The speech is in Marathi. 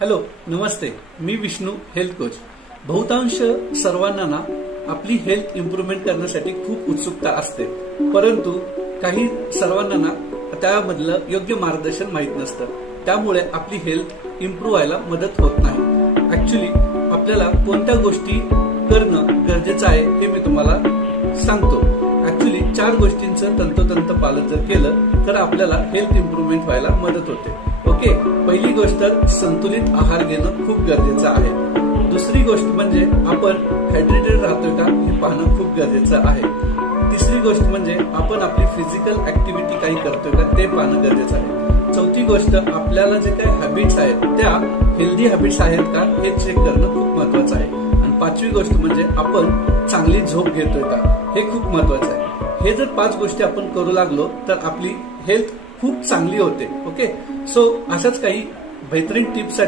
हॅलो, नमस्ते. मी विष्णू, हेल्थ कोच. बहुतांश सर्वांना ना आपली हेल्थ इम्प्रूव्हमेंट करण्यासाठी खूप उत्सुकता असते, परंतु काही सर्वांना ना त्यामधलं योग्य मार्गदर्शन माहीत नसतं. त्यामुळे आपली हेल्थ इम्प्रूव्ह व्हायला मदत होत नाही. ऍक्च्युली आपल्याला कोणत्या गोष्टी करणं गरजेचं आहे हे मी तुम्हाला सांगतो. ऍक्च्युली 4 गोष्टींचं तंतोतंत पालन जर केलं तर आपल्याला हेल्थ इम्प्रूव्हमेंट व्हायला मदत होते. ओके, पहिली गोष्ट संतुलित आहार घेणं खूप गरजेचं आहे. दुसरी गोष्ट म्हणजे आपण हायड्रेटेड राहतोय का हे पाहणं खूप गरजेचं आहे. तिसरी गोष्ट म्हणजे आपण आपली फिजिकल ऍक्टिव्हिटी काही करतोय का ते पाहणं गरजेचं आहे. चौथी गोष्ट आपल्याला जे काही हॅबिट्स आहेत त्या हेल्दी हॅबिट्स आहेत का हे चेक करणं खूप महत्वाचं आहे. आणि 5वी गोष्ट म्हणजे आपण चांगली झोप घेतोय का हे खूप महत्वाचं आहे. हे जर 5 गोष्टी आपण करू लागलो तर आपली हेल्थ खूप चांगली होते. ओके, सो अशाच काही बेहतरीन टिप्स